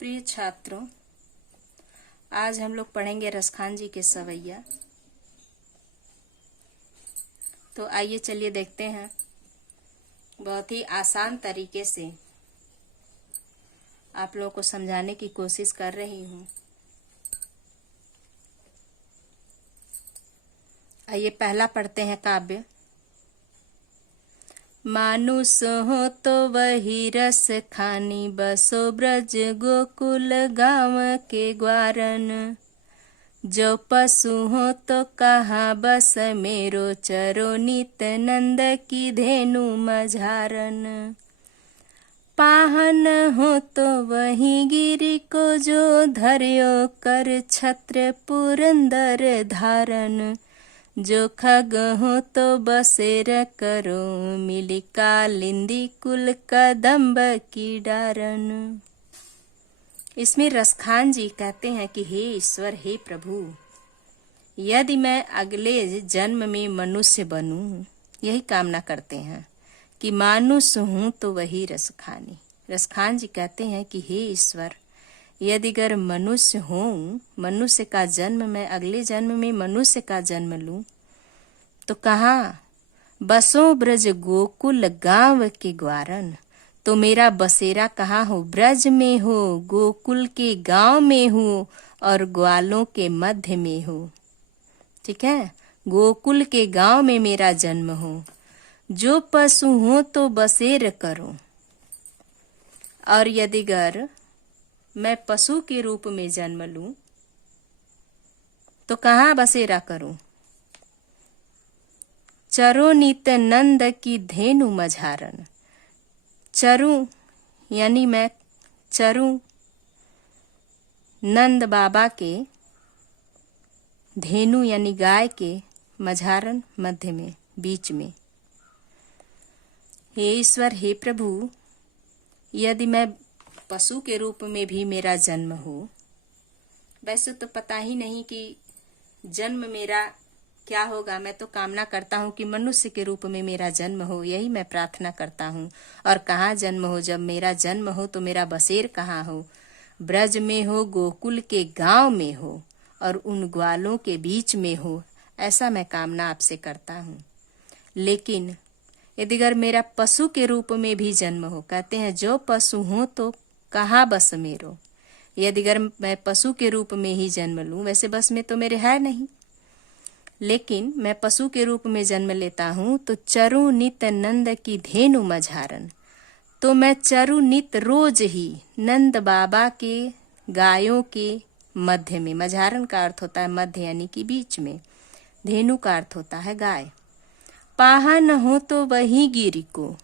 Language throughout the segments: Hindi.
प्रिय छात्रों, आज हम लोग पढ़ेंगे रसखान जी के सवैया। तो आइए चलिए देखते हैं। बहुत ही आसान तरीके से आप लोगों को समझाने की कोशिश कर रही हूँ। आइए पहला पढ़ते हैं काव्य। मानुष हो तो वही रस खानी, बसो ब्रज गोकुल गाँव के ग्वारन। जो पशु हो तो कहाँ बस मेरो, चरो नित नंद की धेनु मझारन। पाहन हो तो वही गिरि को, जो धर्यो कर छत्र पुरंदर धारन। जो खग हो तो बसेर करो, मिली कालिंदी कुल कदम्ब की डारन। इसमें रसखान जी कहते हैं कि हे ईश्वर, हे प्रभु, यदि मैं अगले जन्म में मनुष्य बनूं, यही कामना करते हैं कि मानुष हूं तो वही रस खानी। रसखान जी कहते हैं कि हे ईश्वर, यदि अगर मनुष्य हूं, मनुष्य का जन्म मैं अगले जन्म में मनुष्य का जन्म लूं, तो कहाँ बसो ब्रज गोकुल गांव के ग्वारन। तो मेरा बसेरा कहाँ हो? ब्रज में हो, गोकुल के गांव में हो और ग्वालों के मध्य में हो। ठीक है, गोकुल के गांव में मेरा जन्म हो। जो पशु हो तो बसेर करो, और यदि अगर मैं पशु के रूप में जन्म लूं, तो कहाँ बसेरा करूं? चरो नित नंद की धेनु मझारन। चरूं यानी मैं चरूं नंद बाबा के, धेनु यानी गाय के, मझारन मध्य में, बीच में। हे ईश्वर, हे प्रभु, यदि मैं पशु के रूप में भी मेरा जन्म हो, वैसे तो पता ही नहीं कि जन्म मेरा क्या होगा। मैं तो कामना करता हूँ कि मनुष्य के रूप में मेरा जन्म हो, यही मैं प्रार्थना करता हूँ। और कहाँ जन्म हो? जब मेरा जन्म हो तो मेरा बसेर कहाँ हो? ब्रज में हो, गोकुल के गांव में हो और उन ग्वालों के बीच में हो, ऐसा मैं कामना आपसे करता हूँ। लेकिन यदि अगर मेरा पशु के रूप में भी जन्म हो, कहते हैं जो पशु हो तो कहाँ बस मेरो। यदि अगर मैं पशु के रूप में ही जन्म लूं, वैसे बस में तो मेरे है नहीं, लेकिन मैं पशु के रूप में जन्म लेता हूँ, तो चरू नित नंद की धेनु मझारन। तो मैं चरू नित रोज ही नंद बाबा के गायों के मध्य में, मझारन का अर्थ होता है मध्य यानी कि बीच में, धेनु का अर्थ होता है गाय। पाहन हो तो वही गिरि को,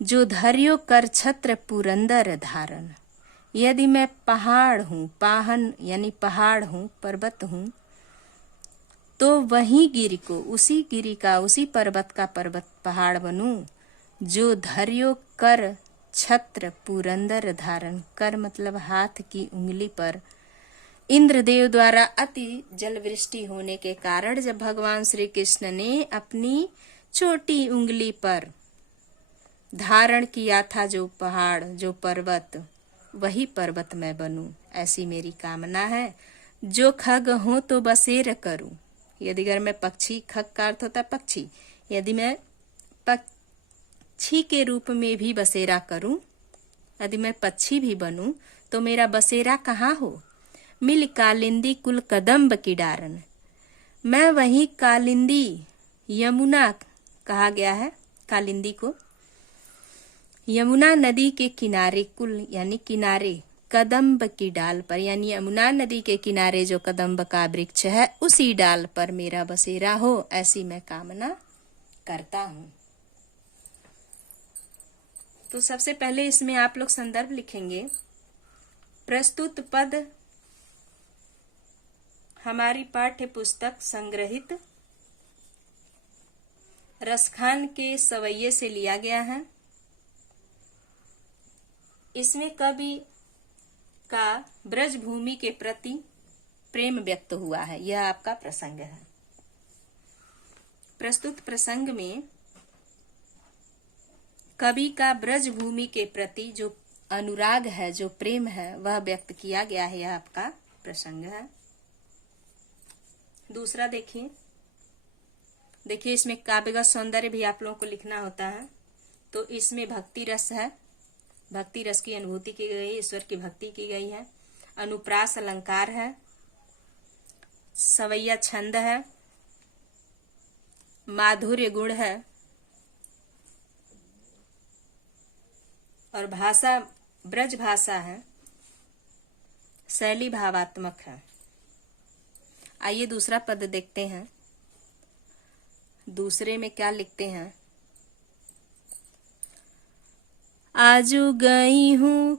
जो धर्यो कर छत्र पुरंदर धारन। यदि मैं पहाड़ हूँ, पाहन यानी पहाड़ हूँ, पर्वत हूँ, तो वही गिरि को, उसी गिरि का, उसी पर्वत का पर्वत पहाड़ बनूं, जो धर्यो कर छत्र पुरंदर धारण। कर मतलब हाथ की उंगली पर इंद्रदेव द्वारा अति जलवृष्टि होने के कारण जब भगवान श्री कृष्ण ने अपनी छोटी उंगली पर धारण किया था जो पहाड़, जो पर्वत, वही पर्वत मैं बनूं, ऐसी मेरी कामना है। जो खग हो तो बसेर करूं। यदि अगर मैं पक्षी, खग का अर्थ होता है पक्षी, यदि मैं पक्षी के रूप में भी बसेरा करूं, यदि मैं पक्षी भी बनूं, तो मेरा बसेरा कहाँ हो? मिल कालिंदी कुल कदम्ब की डारन। मैं वही कालिंदी, यमुना कहा गया है कालिंदी को, यमुना नदी के किनारे, कुल यानी किनारे, कदम्ब की डाल पर, यानी यमुना नदी के किनारे जो कदम्ब का वृक्ष है, उसी डाल पर मेरा बसेरा हो, ऐसी मैं कामना करता हूँ। तो सबसे पहले इसमें आप लोग संदर्भ लिखेंगे। प्रस्तुत पद हमारी पाठ्य पुस्तक संग्रहित रसखान के सवैये से लिया गया है। इसमें कवि का ब्रज भूमि के प्रति प्रेम व्यक्त हुआ है, यह आपका प्रसंग है। प्रस्तुत प्रसंग में कवि का ब्रज भूमि के प्रति जो अनुराग है, जो प्रेम है, वह व्यक्त किया गया है। यह आपका प्रसंग है। दूसरा देखिए इसमें काव्यगत सौंदर्य भी आप लोगों को लिखना होता है। तो इसमें भक्ति रस है, भक्ति रस की अनुभूति की गई, ईश्वर की भक्ति की गई है। अनुप्रास अलंकार है, सवैया छंद है, माधुर्य गुण है, और भाषा ब्रज भाषा है, शैली भावात्मक है। आइए दूसरा पद देखते हैं। दूसरे में क्या लिखते हैं? आजू गई हूँ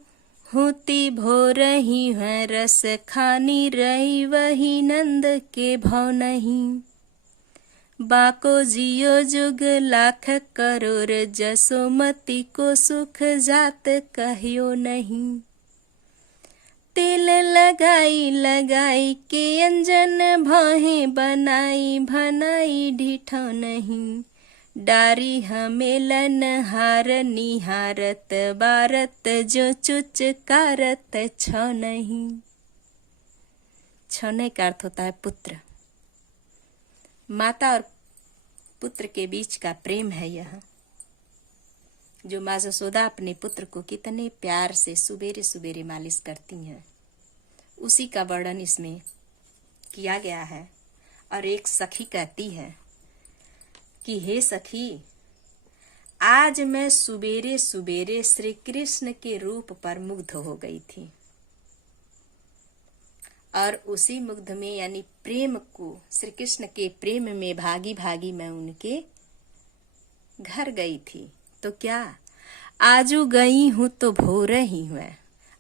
होती भो रही है, रस खानी रही वही नंद के भव नहीं। बाको जियो जुग लाख करोड़, जसोमती को सुख जात कहियो नहीं। तेल लगाई लगाई के अंजन भाहे, बनाई भनाई ढिठौ नहीं। डारी हमेलन हार निहारत, बारत जो चुच कारत छौ नहीं। छौ नहीं का अर्थ होता है पुत्र। माता और पुत्र के बीच का प्रेम है यह, जो माँ जसोदा अपने पुत्र को कितने प्यार से सुबेरे सुबेरे मालिश करती हैं, उसी का वर्णन इसमें किया गया है। और एक सखी कहती है कि हे सखी, आज मैं सुबेरे सुबेरे श्री कृष्ण के रूप पर मुग्ध हो गई थी, और उसी मुग्ध में यानी प्रेम को, श्री कृष्ण के प्रेम में भागी भागी मैं उनके घर गई थी। तो क्या आजू गई हूं तो भोर ही हूं,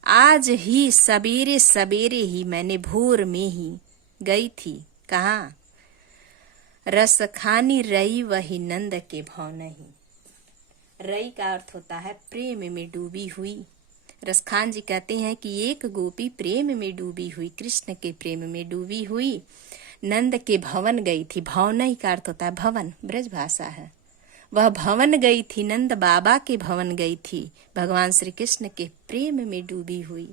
आज ही सवेरे सवेरे ही मैंने भोर में ही गई थी। कहाँ? रस खानी रही वही नंद के भव नहीं। रई का अर्थ होता है प्रेम में डूबी हुई। रसखान जी कहते हैं कि एक गोपी प्रेम में डूबी हुई, कृष्ण के प्रेम में डूबी हुई, नंद के भवन गई थी। भवन का अर्थ होता है भवन, ब्रज भाषा है। वह भवन गई थी, नंद बाबा के भवन गई थी, भगवान श्री कृष्ण के प्रेम में डूबी हुई।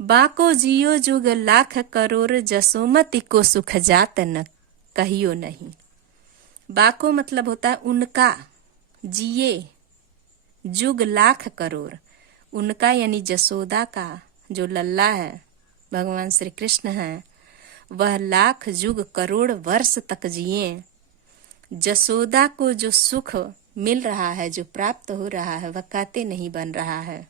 बाको जियो जुग लाख करोड़, जसोमती को सुख जात न कहियो नहीं। बाको मतलब होता है उनका, जिए, जुग लाख करोड़, उनका यानी जसोदा का जो लल्ला है, भगवान श्री कृष्ण है, वह लाख जुग करोड़ वर्ष तक जिए। जसोदा को जो सुख मिल रहा है, जो प्राप्त हो रहा है, वह कहते नहीं बन रहा है।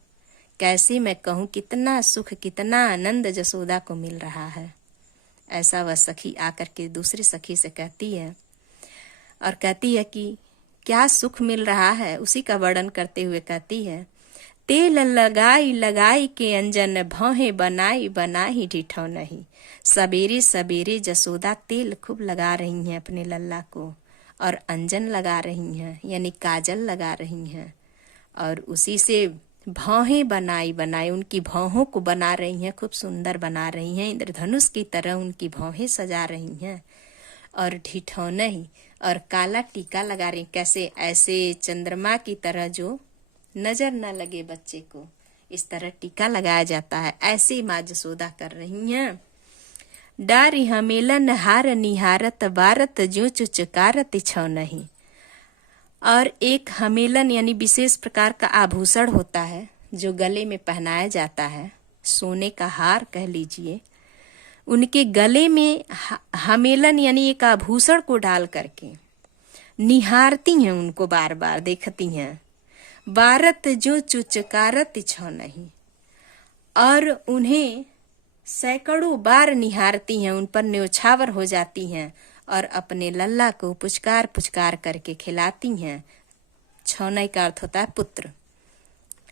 कैसे मैं कहूँ कितना सुख, कितना आनंद जसोदा को मिल रहा है। ऐसा वह सखी आकर के दूसरी सखी से कहती है, और कहती है कि क्या सुख मिल रहा है, उसी का वर्णन करते हुए कहती है, तेल लगाई लगाई के अंजन भौहे, बनाई बनाई ढिठौ नहीं। सवेरे सवेरे जसोदा तेल खूब लगा रही हैं अपने लल्ला को, और अंजन लगा रही हैं यानी काजल लगा रही हैं, और उसी से भौहें बनाई बनाई, उनकी भौहों को बना रही हैं, खूब सुंदर बना रही हैं, इंद्रधनुष की तरह उनकी भौहें सजा रही हैं। और ढिठौ नहीं, और काला टीका लगा रही, कैसे? ऐसे चंद्रमा की तरह जो नजर न लगे बच्चे को, इस तरह टीका लगाया जाता है, ऐसे माँ जसोदा कर रही हैं। डारी हमेलन हार निहारत, बारत जो चुचकारत छौ नहीं। और एक हमेलन यानी विशेष प्रकार का आभूषण होता है जो गले में पहनाया जाता है, सोने का हार कह लीजिए। उनके गले में हमेलन यानी एक आभूषण को डाल करके निहारती हैं, उनको बार बार देखती हैं। बारत जो चुचकारत छौ नहीं, और उन्हें सैकड़ों बार निहारती हैं, उन पर न्योछावर हो जाती हैं, और अपने लल्ला को पुचकार पुचकार करके खिलाती हैं। छौनई का अर्थ होता है पुत्र,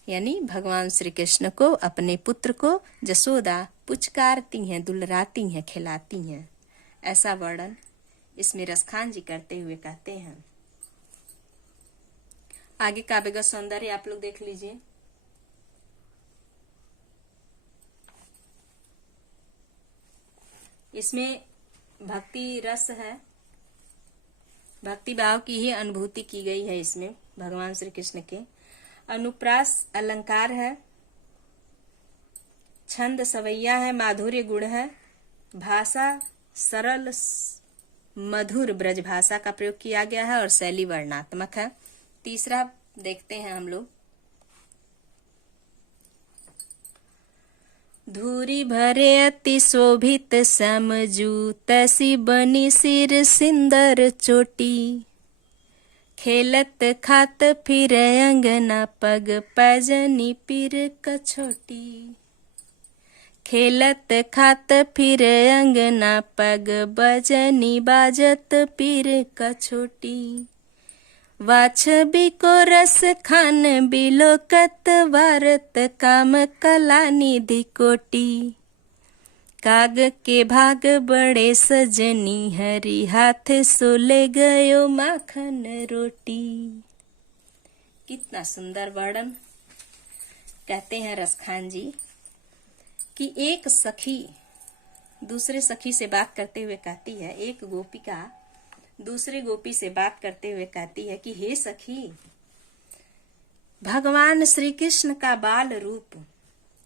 यानी भगवान श्री कृष्ण को, अपने पुत्र को जसोदा पुचकारती हैं, दुलराती हैं, खिलाती हैं। ऐसा वर्णन इसमें रसखान जी करते हुए कहते हैं। आगे काव्यगत सौंदर्य आप लोग देख लीजिए। इसमें भक्ति रस है, भक्ति भाव की ही अनुभूति की गई है इसमें भगवान श्री कृष्ण के। अनुप्रास अलंकार है, छंद सवैया है, माधुर्य गुण है, भाषा सरल मधुर ब्रज भाषा का प्रयोग किया गया है और शैली वर्णात्मक है। तीसरा देखते हैं हम लोग। धूरी भरे अति शोभित समझू, तैसी बनी सिर सिंदर चोटी, खेलत खात फिर अंगना पग पैजनी पीर कछोटी। खेलत खात फिर अंगना पग बजनी बाजत पीर कछोटी। वाछबी को रस खान बिलोकत, वारत काम कला निधि कोटी। काग के भाग बड़े सजनी, हरी हाथ सोले गयो माखन रोटी। कितना सुंदर वर्णन। कहते हैं रसखान जी कि एक सखी दूसरे सखी से बात करते हुए कहती है, एक गोपिका दूसरे गोपी से बात करते हुए कहती है कि हे सखी, भगवान श्री कृष्ण का बाल रूप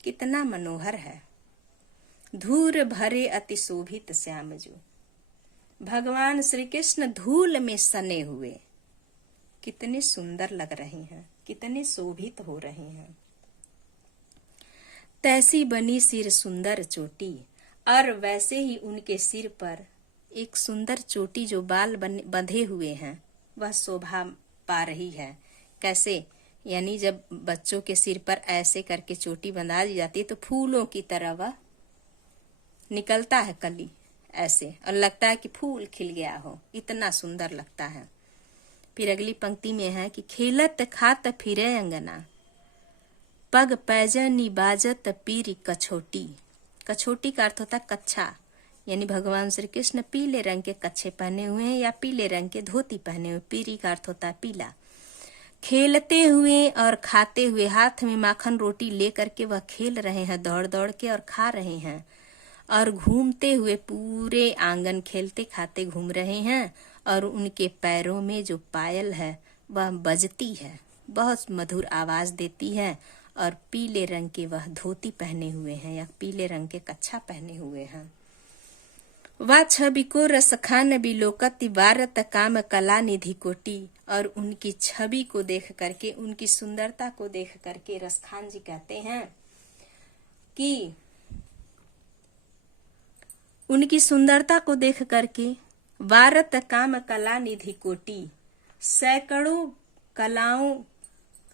कितना मनोहर है। धूर भरे अति शोभित श्याम जो, भगवान श्री कृष्ण धूल में सने हुए कितने सुंदर लग रहे हैं, कितने शोभित हो रहे हैं। तैसी बनी सिर सुंदर चोटी, और वैसे ही उनके सिर पर एक सुंदर चोटी जो बाल बंधे हुए हैं वह शोभा पा रही है। कैसे? यानी जब बच्चों के सिर पर ऐसे करके चोटी बंधा दी जाती है तो फूलों की तरह वह निकलता है कली ऐसे, और लगता है कि फूल खिल गया हो, इतना सुंदर लगता है। फिर अगली पंक्ति में है कि खेलत खात फिरे अंगना, पग पैजनी बाजत पीरी कछोटी। कछोटी का अर्थ होता है कच्छा, यानी भगवान श्री कृष्ण पीले रंग के कच्छे पहने हुए हैं या पीले रंग के धोती पहने हुए। पीरी का अर्थ होता है पीला। खेलते हुए और खाते हुए, हाथ में माखन रोटी लेकर के वह खेल रहे हैं दौड़ दौड़ के और खा रहे हैं, और घूमते हुए पूरे आंगन खेलते खाते घूम रहे हैं, और उनके पैरों में जो पायल है वह बजती है, बहुत मधुर आवाज देती है, और पीले रंग के वह धोती पहने हुए हैं या पीले रंग के कच्छा पहने हुए हैं। वा छवि को रसखान बिलोकति, वारत काम कला निधि कोटी। और उनकी छवि को देख करके, उनकी सुंदरता को देख करके रसखान जी कहते हैं कि उनकी सुंदरता को देख करके वारत काम कला निधि कोटी, सैकड़ों कलाओं,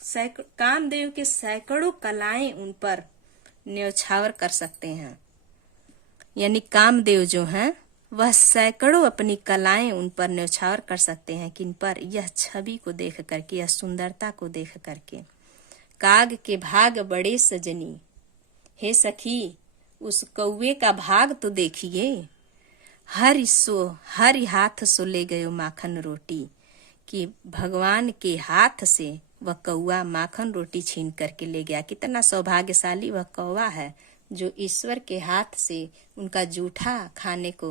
कामदेव के सैकड़ों कलाएं उन पर न्यौछावर कर सकते हैं। यानी कामदेव जो हैं वह सैकड़ों अपनी कलाएं उन पर न्यौछावर कर सकते हैं। किन पर? यह छवि को देख करके, यह सुंदरता को देख करके। काग के भाग बड़े सजनी, हे सखी उस कौवे का भाग तो देखिए। हरि हाथ सो ले गयो माखन रोटी, कि भगवान के हाथ से वह कौवा माखन रोटी छीन करके ले गया। कितना सौभाग्यशाली वह कौवा है जो ईश्वर के हाथ से उनका जूठा खाने को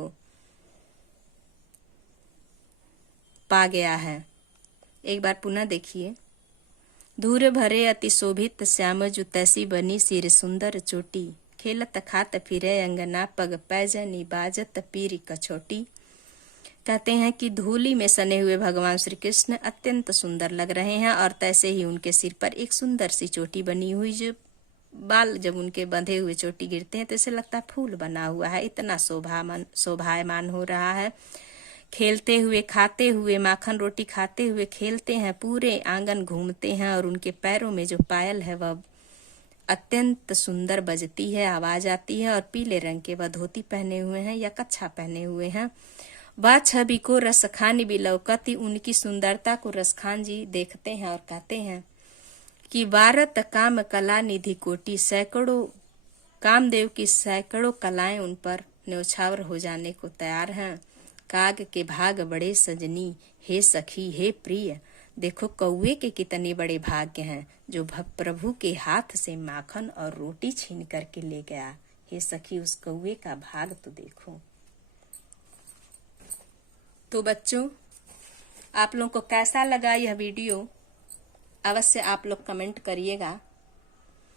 पा गया है। एक बार पुनः देखिए। धूर भरे अति शोभित श्याम जो, तैसी बनी सिर सुंदर चोटी, खेलत खात फिरे अंगना पग पैजनी बाजत पीरी कछोटी। कहते हैं कि धूली में सने हुए भगवान श्री कृष्ण अत्यंत सुंदर लग रहे हैं, और तैसे ही उनके सिर पर एक सुंदर सी चोटी बनी हुई, जो बाल जब उनके बंधे हुए चोटी गिरते हैं तो ऐसे लगता है फूल बना हुआ है, इतना शोभायमान हो रहा है। खेलते हुए खाते हुए, माखन रोटी खाते हुए खेलते हैं, पूरे आंगन घूमते हैं, और उनके पैरों में जो पायल है वह अत्यंत सुंदर बजती है, आवाज आती है, और पीले रंग के वह धोती पहने हुए हैं या कच्छा पहने हुए हैं। वह छवि को रसखान बिलोकति, उनकी सुंदरता को रसखान जी देखते हैं और कहते हैं कि वारत काम कला निधि कोटि, सैकड़ों कामदेव की सैकड़ों कलाएं उन पर न्यौछावर हो जाने को तैयार हैं। काग के भाग बड़े सजनी, हे सखी हे प्रिय, देखो कौवे के कितने बड़े भाग्य हैं जो प्रभु के हाथ से माखन और रोटी छीन करके ले गया। हे सखी उस कौवे का भाग तो देखो। तो बच्चों, आप लोगों को कैसा लगा यह वीडियो? अवश्य आप लोग कमेंट करिएगा।